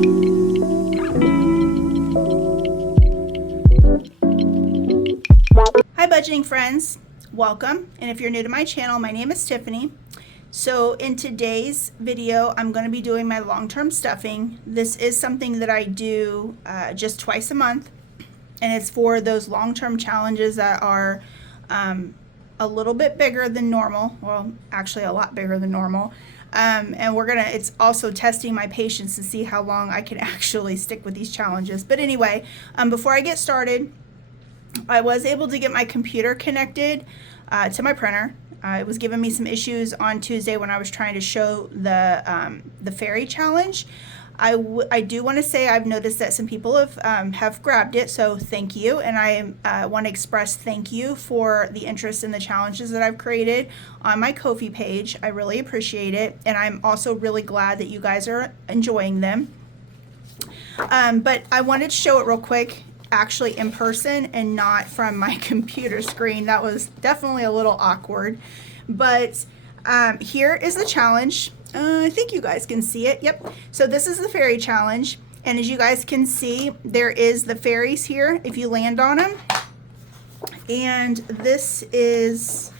Hi budgeting friends, welcome. And if you're new to my channel, my name is Tiffany. So in today's video, I'm going to be doing my long-term stuffing. This is something that I do just twice a month, and it's for those long-term challenges that are a little bit bigger than normal. Well, actually a lot bigger than normal. And it's also testing my patience to see how long I can actually stick with these challenges. But anyway, before I get started, I was able to get my computer connected to my printer. It was giving me some issues on Tuesday when I was trying to show the fairy challenge. I do want to say I've noticed that some people have grabbed it, so thank you. And I want to express thank you for the interest in the challenges that I've created on my Ko-fi page. I really appreciate it, and I'm also really glad that you guys are enjoying them. But I wanted to show it real quick, actually in person and not from my computer screen. That was definitely a little awkward, but here is the challenge. I think you guys can see it. Yep. So this is the fairy challenge, and as you guys can see, there is the fairies here if you land on them, and this is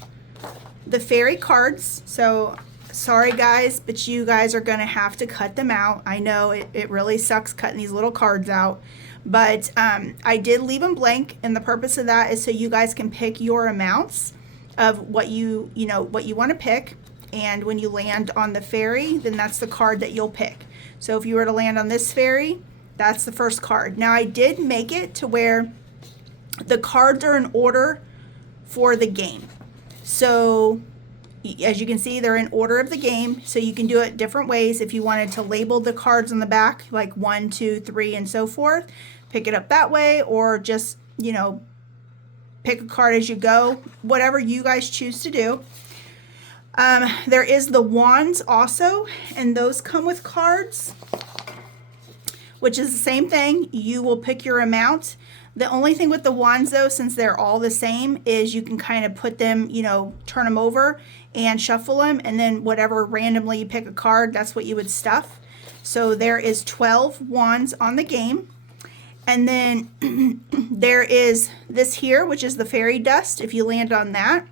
the fairy cards. So sorry guys, but you guys are gonna have to cut them out. I know it really sucks cutting these little cards out, but I did leave them blank, and the purpose of that is so you guys can pick your amounts of what you want to pick. And when you land on the fairy, then that's the card that you'll pick. So if you were to land on this fairy, that's the first card. Now I did make it to where the cards are in order for the game. So as you can see, they're in order of the game, so you can do it different ways. If you wanted to label the cards on the back, like 1, 2, 3, and so forth, pick it up that way, or just, pick a card as you go, whatever you guys choose to do. There is the wands also, and those come with cards, which is the same thing. You will pick your amount. The only thing with the wands though, since they're all the same, is you can kind of put them, turn them over and shuffle them, and then whatever randomly you pick a card, that's what you would stuff. So there is 12 wands on the game. And then there is this here, which is the fairy dust. If you land on that,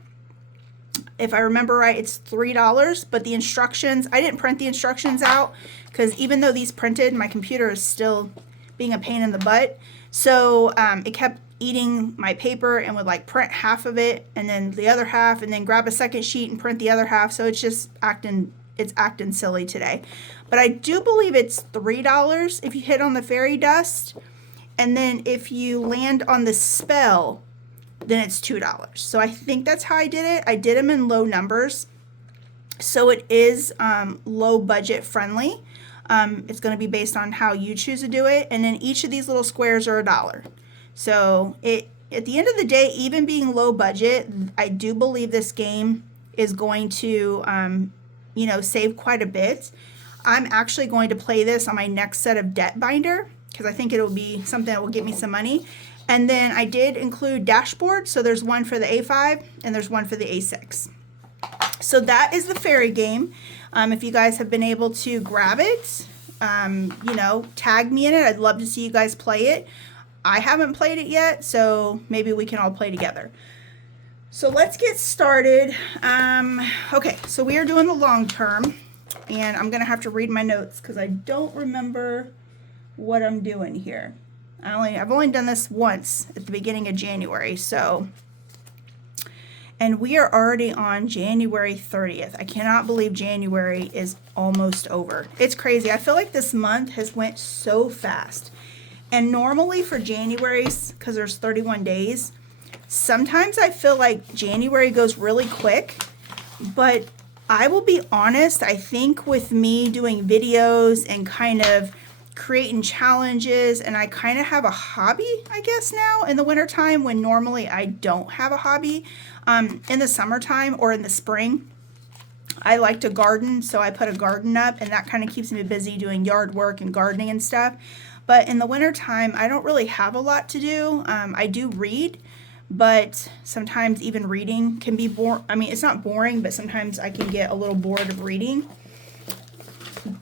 if I remember right, it's $3, but the instructions, I didn't print the instructions out because even though these printed, my computer is still being a pain in the butt. So it kept eating my paper and would like print half of it and then the other half and then grab a second sheet and print the other half. So it's just acting silly today. But I do believe it's $3 if you hit on the fairy dust. And then if you land on the spell, then it's $2. So I think that's how I did it. I did them in low numbers. So it is low budget friendly. It's going to be based on how you choose to do it. And then each of these little squares are $1. So at the end of the day, even being low budget, I do believe this game is going to, save quite a bit. I'm actually going to play this on my next set of debt binder because I think it'll be something that will get me some money. And then I did include dashboards. So there's one for the A5 and there's one for the A6. So that is the fairy game. If you guys have been able to grab it, tag me in it. I'd love to see you guys play it. I haven't played it yet, so maybe we can all play together. So let's get started. Okay, so we are doing the long term, and I'm gonna have to read my notes because I don't remember what I'm doing here. I've only done this once at the beginning of January, and we are already on January 30th. I cannot believe January is almost over. It's crazy. I feel like this month has went so fast. And normally for January's, because there's 31 days, sometimes I feel like January goes really quick, but I will be honest, I think with me doing videos and kind of creating challenges, and I kind of have a hobby, I guess, now in the wintertime when normally I don't have a hobby. In the summertime or in the spring, I like to garden, so I put a garden up, and that kind of keeps me busy doing yard work and gardening and stuff. But in the wintertime, I don't really have a lot to do. I do read, but sometimes even reading can be boring. I mean, it's not boring, but sometimes I can get a little bored of reading.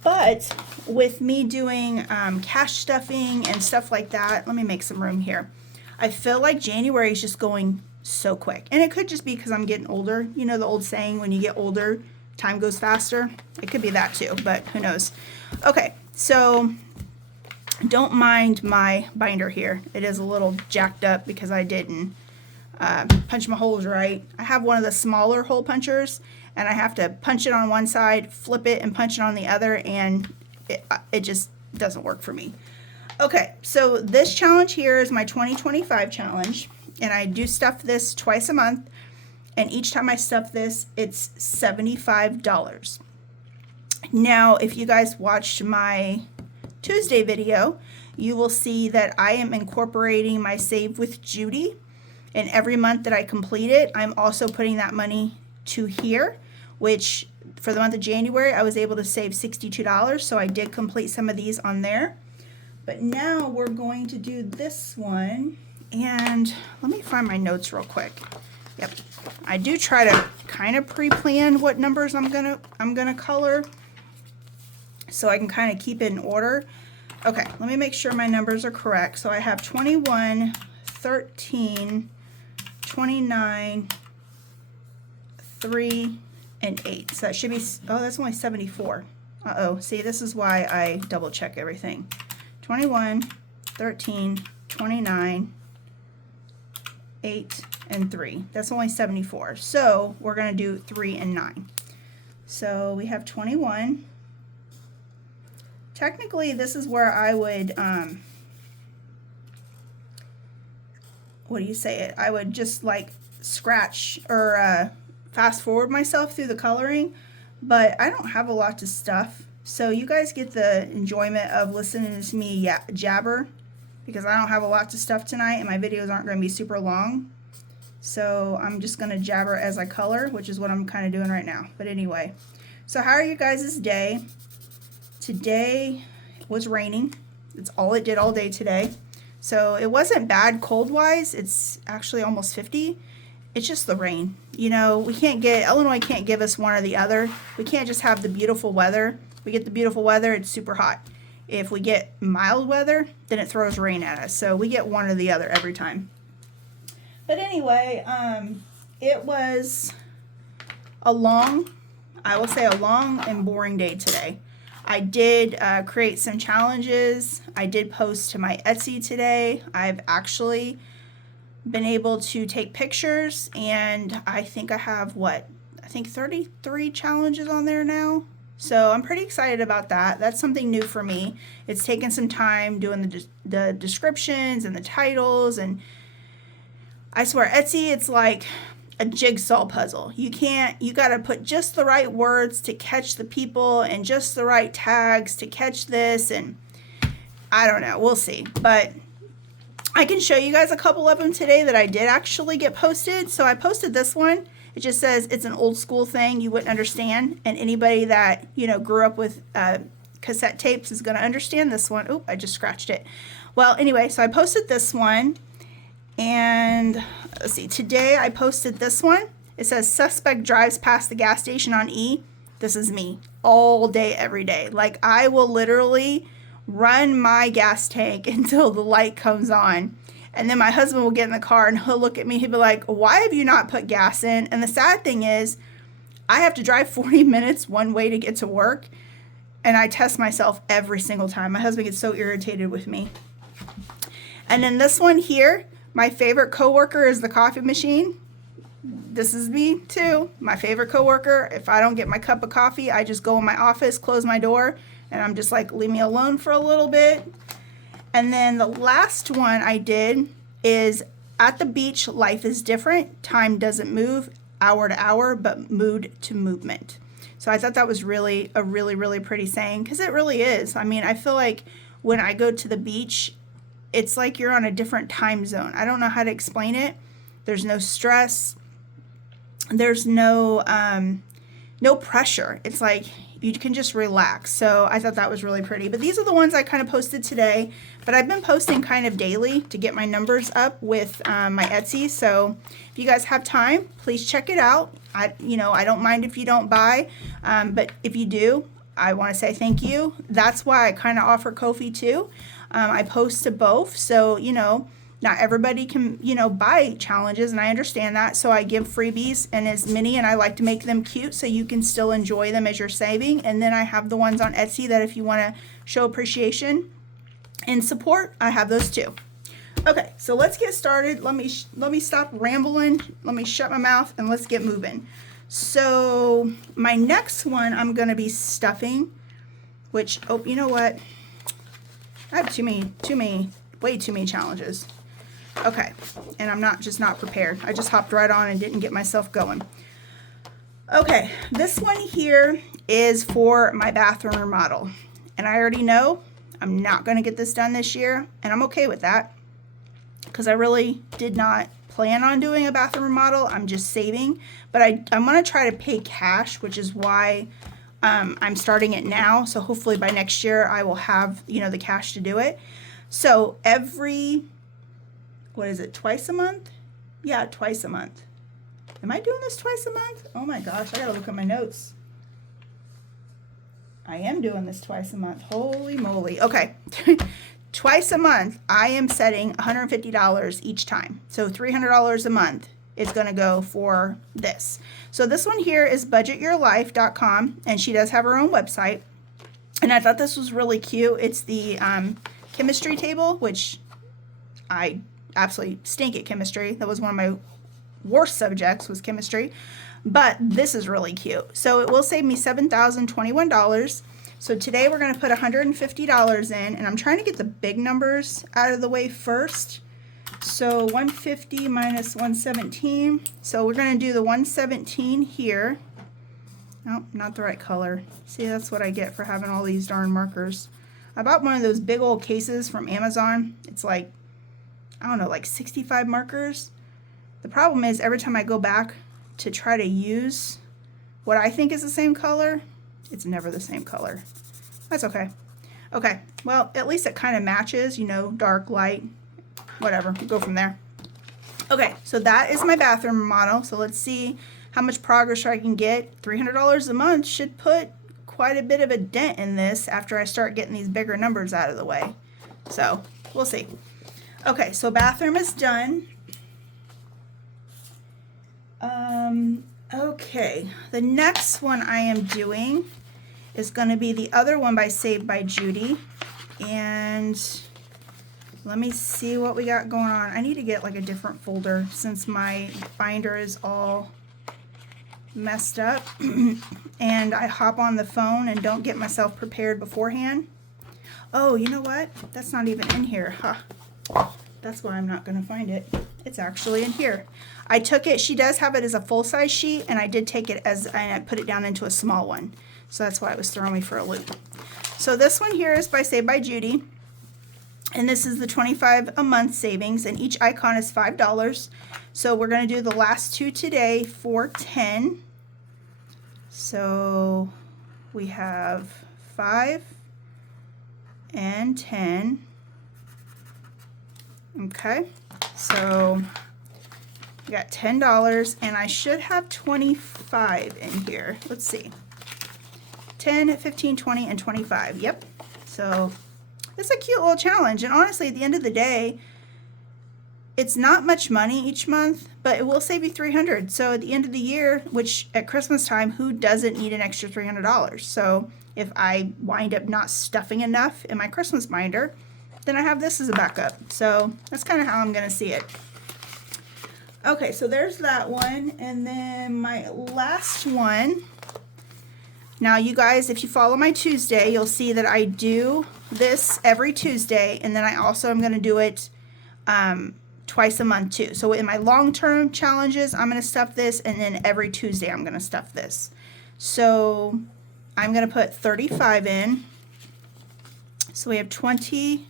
But with me doing cash stuffing and stuff like that, let me make some room here. I feel like January is just going so quick. And it could just be because I'm getting older. You know the old saying, when you get older, time goes faster? It could be that too, but who knows. Okay, so don't mind my binder here. It is a little jacked up because I didn't punch my holes right. I have one of the smaller hole punchers, and I have to punch it on one side, flip it, and punch it on the other, and it just doesn't work for me. Okay, so this challenge here is my 2025 challenge, and I do stuff this twice a month, and each time I stuff this, it's $75. Now, if you guys watched my Tuesday video, you will see that I am incorporating my Save with Judy, and every month that I complete it, I'm also putting that money to here, which for the month of January, I was able to save $62, so I did complete some of these on there. But now we're going to do this one, and let me find my notes real quick. Yep, I do try to kind of pre-plan what numbers I'm gonna color, so I can kind of keep it in order. Okay, let me make sure my numbers are correct. So I have 21, 13, 29, 3, and 8. So that should be, oh, that's only 74. Uh-oh, see, this is why I double check everything. 21, 13, 29, 8, and 3. That's only 74. So we're going to do 3 and 9. So we have 21. Technically, this is where I would, what do you say it? I would just like scratch or fast forward myself through the coloring, but I don't have a lot to stuff. So you guys get the enjoyment of listening to me jabber, because I don't have a lot to stuff tonight and my videos aren't going to be super long. So I'm just going to jabber as I color, which is what I'm kind of doing right now. But anyway, so how are you guys' day? Today was raining. It's all it did all day today. So it wasn't bad cold-wise. It's actually almost 50. It's just the rain. You know, we can't get, Illinois can't give us one or the other. We can't just have the beautiful weather. We get the beautiful weather, it's super hot. If we get mild weather, then it throws rain at us. So we get one or the other every time. But anyway, it was a long, I will say a long and boring day today. I did create some challenges. I did post to my Etsy today. I've actually been able to take pictures, and I think I have, what, I think 33 challenges on there now. So I'm pretty excited about that. That's something new for me. It's taken some time doing the descriptions and the titles, and I swear Etsy, it's like a jigsaw puzzle. You got to put just the right words to catch the people and just the right tags to catch this, and I don't know, we'll see. But I can show you guys a couple of them today that I did actually get posted. So I posted this one. It just says it's an old school thing you wouldn't understand, and anybody that, you know, grew up with cassette tapes is going to understand this one. Oop, I just scratched it. Well, anyway, so I posted this one, and let's see, today I posted this one. It says suspect drives past the gas station on E. This is me all day, every day. Like, I will literally run my gas tank until the light comes on. And then my husband will get in the car and he'll look at me. He'll be like, why have you not put gas in? And the sad thing is, I have to drive 40 minutes one way to get to work. And I test myself every single time. My husband gets so irritated with me. And then this one here, my favorite coworker is the coffee machine. This is me too. My favorite coworker. If I don't get my cup of coffee, I just go in my office, close my door, and I'm just like, leave me alone for a little bit. And then the last one I did is at the beach, life is different. Time doesn't move hour to hour, but mood to movement. So I thought that was really a really pretty saying, because it really is. I mean, I feel like when I go to the beach, it's like you're on a different time zone. I don't know how to explain it. There's no stress. There's no pressure. It's like you can just relax. So I thought that was really pretty. But these are the ones I kind of posted today. But I've been posting kind of daily to get my numbers up with my Etsy. So if you guys have time, please check it out. I don't mind if you don't buy. But if you do, I want to say thank you. That's why I kind of offer Ko-fi too. I post to both, so you know, not everybody can, you know, buy challenges, and I understand that. So I give freebies and as many, and I like to make them cute so you can still enjoy them as you're saving. And then I have the ones on Etsy that if you want to show appreciation and support, I have those too. Okay, so let's get started. Let me stop rambling. Let me shut my mouth and let's get moving. So my next one I'm going to be stuffing, which, oh, you know what? I have way too many challenges. Okay, and I'm just not prepared. I just hopped right on and didn't get myself going. Okay, this one here is for my bathroom remodel. And I already know I'm not going to get this done this year, and I'm okay with that because I really did not plan on doing a bathroom remodel. I'm just saving, but I'm going to try to pay cash, which is why I'm starting it now. So hopefully by next year I will have, you know, the cash to do it. So what is it, twice a month? Yeah, twice a month. Am I doing this twice a month? Oh my gosh, I gotta look at my notes. I am doing this twice a month. Holy moly. Okay. Twice a month, I am setting $150 each time. So $300 a month is going to go for this. So this one here is budgetyourlife.com, and she does have her own website. And I thought this was really cute. It's the chemistry table, which I absolutely stink at chemistry. That was one of my worst subjects, was chemistry. But this is really cute. So it will save me $7,021. So today we're going to put $150 in, and I'm trying to get the big numbers out of the way first. So 150 minus 117. So we're going to do the 117 here. Nope, not the right color. See, that's what I get for having all these darn markers. I bought one of those big old cases from Amazon. It's like, I don't know, like 65 markers. The problem is every time I go back to try to use what I think is the same color, it's never the same color. That's okay. Okay, well, at least it kind of matches, you know, dark, light, whatever. We'll go from there. Okay, so that is my bathroom remodel. So let's see how much progress I can get. $300 a month should put quite a bit of a dent in this after I start getting these bigger numbers out of the way. So we'll see. Okay, so bathroom is done. Okay, the next one I am doing is going to be the other one by Saved by Judy. And let me see what we got going on. I need to get like a different folder since my binder is all messed up and I hop on the phone and don't get myself prepared beforehand. Oh, you know what? That's not even in here. Huh. That's why I'm not going to find it. It's actually in here. I took it, she does have it as a full-size sheet, and I did take it and I put it down into a small one. So that's why it was throwing me for a loop. So this one here is by Saved by Judy, and this is the $25 a month savings, and each icon is $5. So we're going to do the last two today for $10. So we have 5 and 10. Okay, so we got $10, and I should have 25 in here. Let's see. 10, 15, 20, and 25. Yep. So it's a cute little challenge. And honestly, at the end of the day, it's not much money each month, but it will save you $300. So at the end of the year, which at Christmas time, who doesn't need an extra $300? So if I wind up not stuffing enough in my Christmas binder, then I have this as a backup. So that's kind of how I'm going to see it. Okay, so there's that one. And then my last one. Now, you guys, if you follow my Tuesday, you'll see that I do this every Tuesday. And then I also am going to do it twice a month too. So in my long-term challenges, I'm going to stuff this. And then every Tuesday, I'm going to stuff this. So I'm going to put 35 in. So we have 20.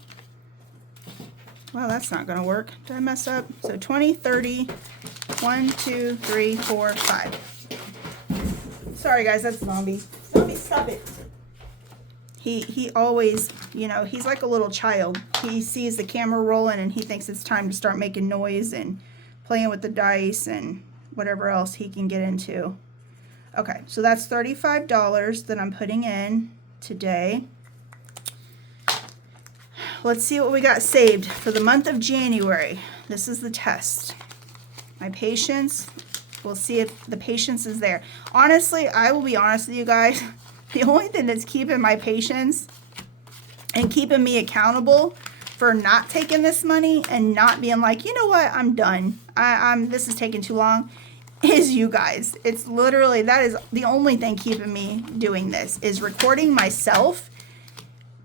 Well, that's not going to work. Did I mess up? So 20, 30, 1, 2, 3, 4, 5. Sorry, guys, that's Zombie. Zombie, stop it. He always, you know, he's like a little child. He sees the camera rolling and he thinks it's time to start making noise and playing with the dice and whatever else he can get into. Okay, so that's $35 that I'm putting in. today. Let's see what we got saved for the month of January. This is the test. My patience. We'll see if the patience is there. Honestly, I will be honest with you guys. The only thing that's keeping my patience and keeping me accountable for not taking this money and not being like, you know what, I'm done. This is taking too long, is you guys. It's literally, that is the only thing keeping me doing this, is recording myself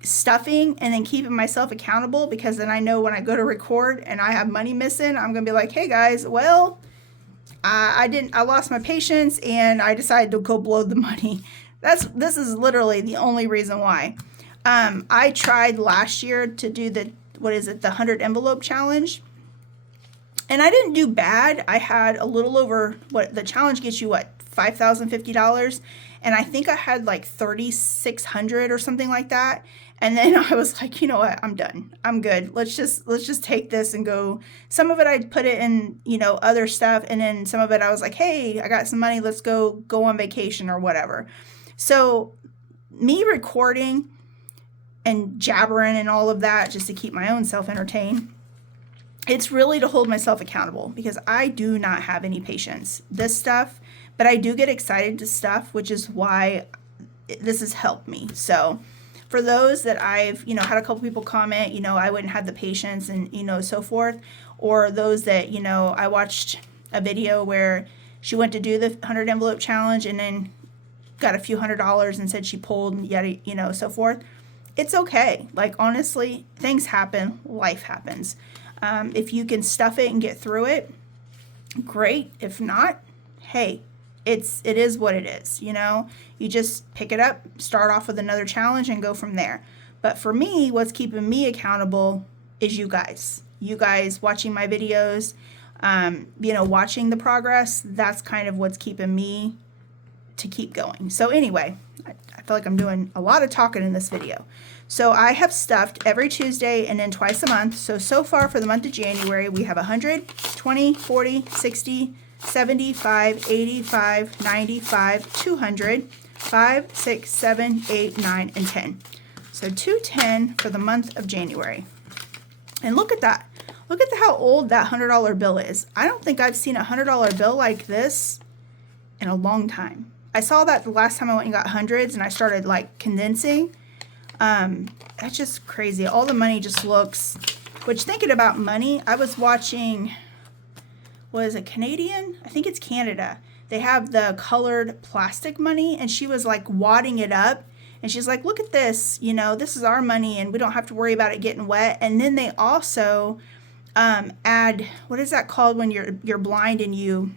stuffing and then keeping myself accountable, because then I know when I go to record and I have money missing, I'm gonna be like, hey guys, well, I lost my patience and I decided to go blow the money. This is literally the only reason why. I tried last year to do the 100 envelope challenge, and I didn't do bad. I had a little over, what the challenge gets you, what, $5,050, and I think I had like 3,600 or something like that. And then I was like, you know what, I'm done. I'm good. Let's just take this and go. Some of it I put it in, other stuff, and then some of it I was like, hey, I got some money, let's go on vacation or whatever. So me recording and jabbering and all of that just to keep my own self entertained, it's really to hold myself accountable, because I do not have any patience. This stuff, but I do get excited to stuff, which is why this has helped me. So for those that I've, had a couple people comment, I wouldn't have the patience and, so forth, or those that, I watched a video where she went to do the 100 envelope challenge and then got a few $100s and said she pulled and yet, so forth. It's okay. Like, honestly, things happen. Life happens. If you can stuff it and get through it, great. If not, hey, it is what it is. You just pick it up, start off with another challenge and go from there. But for me, what's keeping me accountable is you guys watching my videos, watching the progress. That's kind of what's keeping me to keep going. So anyway, I feel like I'm doing a lot of talking in this video. So I have stuffed every Tuesday and then twice a month. So far for the month of January, we have 100, 20, 40, 60, 75, 85, 95, 200, 5, 6, 7, 8, 9, and 10. So 210 for the month of January. And look at that. Look at how old that $100 bill is. I don't think I've seen a $100 bill like this in a long time. I saw that the last time I went and got hundreds and I started like condensing. That's just crazy. All the money just looks, which, thinking about money, I was watching, was it Canadian? I think it's Canada. They have the colored plastic money, and she was like wadding it up, and she's like, look at this, this is our money and we don't have to worry about it getting wet. And then they also add, what is that called when you're blind and you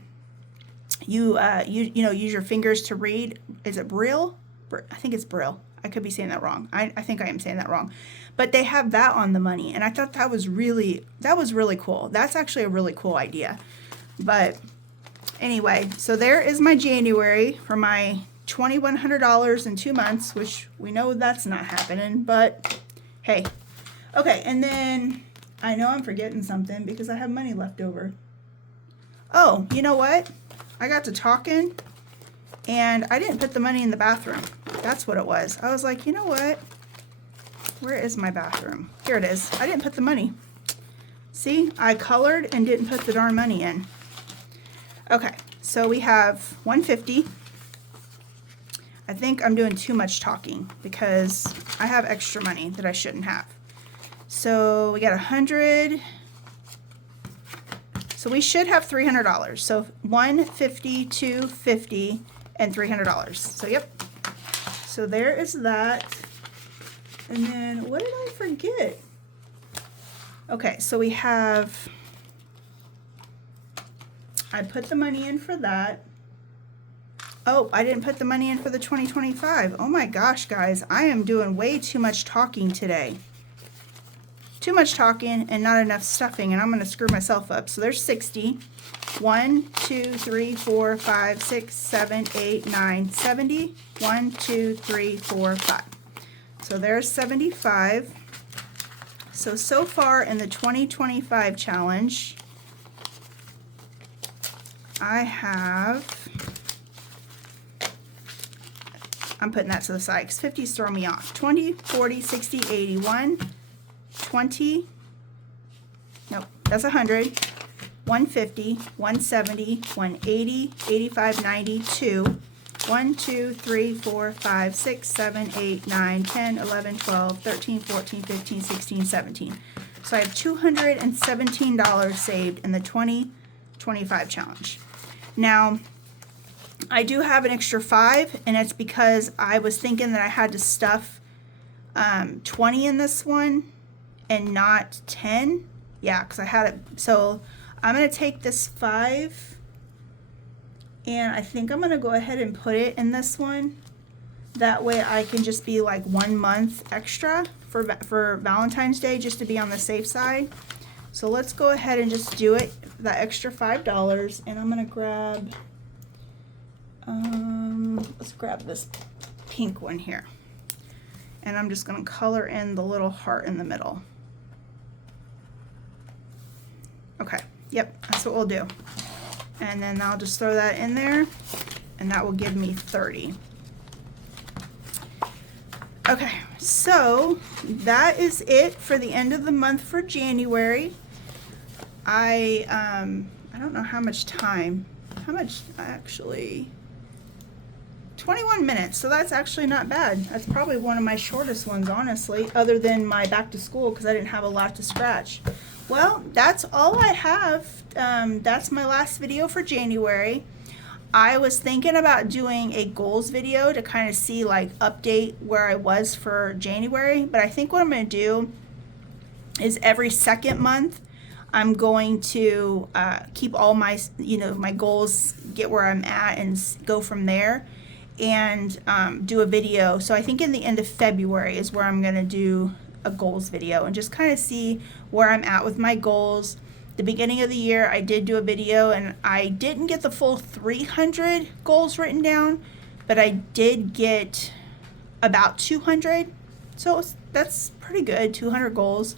use your fingers to read? Is it Braille? I think it's Braille. I could be saying that wrong. I think I am saying that wrong. But they have that on the money, and I thought that was really cool. That's actually a really cool idea. But anyway, so there is my January for my $2,100 in 2 months, which we know that's not happening, but hey. Okay, and then I know I'm forgetting something because I have money left over. Oh, you know what? I got to talking, and I didn't put the money in the bathroom. That's what it was. I was like, you know what? Where is my bathroom? Here it is. I didn't put the money. See, I colored and didn't put the darn money in. Okay, so we have 150. I think I'm doing too much talking because I have extra money that I shouldn't have. So we got 100. So we should have $300. So 150, 250, and $300. So yep. So there is that. And then what did I forget? Okay, so we have, I put the money in for that. Oh, I didn't put the money in for the 2025. Oh my gosh, guys, I am doing way too much talking today. Too much talking and not enough stuffing, and I'm going to screw myself up. So there's 60. 1, 2, 3, 4, 5, 6, 7, 8, 9, 70. 1, 2, 3, 4, 5. So there's 75. So far in the 2025 challenge, I have I'm putting that to the side because 50s throw me off. 20, 40, 60, 80, 1, 20, nope, that's 100, 150, 170, 180, 85, 90, 2, 1, 2, 3, 4, 5, 6, 7, 8, 9, 10, 11, 12, 13, 14, 15, 16, 17. So I have $217 saved in the 2025 challenge. Now, I do have an extra 5, and it's because I was thinking that I had to stuff 20 in this one and not 10. Yeah, because I had it. So I'm going to take this 5, and I think I'm going to go ahead and put it in this one. That way I can just be like 1 month extra for Valentine's Day, just to be on the safe side. So let's go ahead and just do it, that extra $5, and I'm going to grab, let's grab this pink one here. And I'm just going to color in the little heart in the middle. Okay, yep, that's what we'll do. And then I'll just throw that in there, and that will give me 30. Okay, so that is it for the end of the month for January. I don't know how much time, actually, 21 minutes, so that's actually not bad. That's probably one of my shortest ones, honestly, other than my back to school, because I didn't have a lot to scratch. Well, that's all I have. That's my last video for January. I was thinking about doing a goals video to kind of see, like, update where I was for January, but I think what I'm going to do is every second month I'm going to keep all my, my goals, get where I'm at, and go from there, and do a video. So I think in the end of February is where I'm going to do a goals video and just kind of see where I'm at with my goals. The beginning of the year I did do a video, and I didn't get the full 300 goals written down, but I did get about 200, so that's pretty good, 200 goals.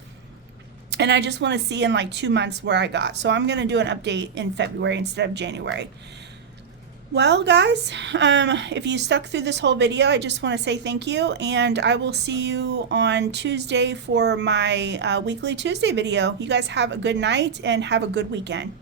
And I just want to see in like 2 months where I got. So I'm going to do an update in February instead of January. Well, guys, if you stuck through this whole video, I just want to say thank you, and I will see you on Tuesday for my weekly Tuesday video. You guys have a good night and have a good weekend.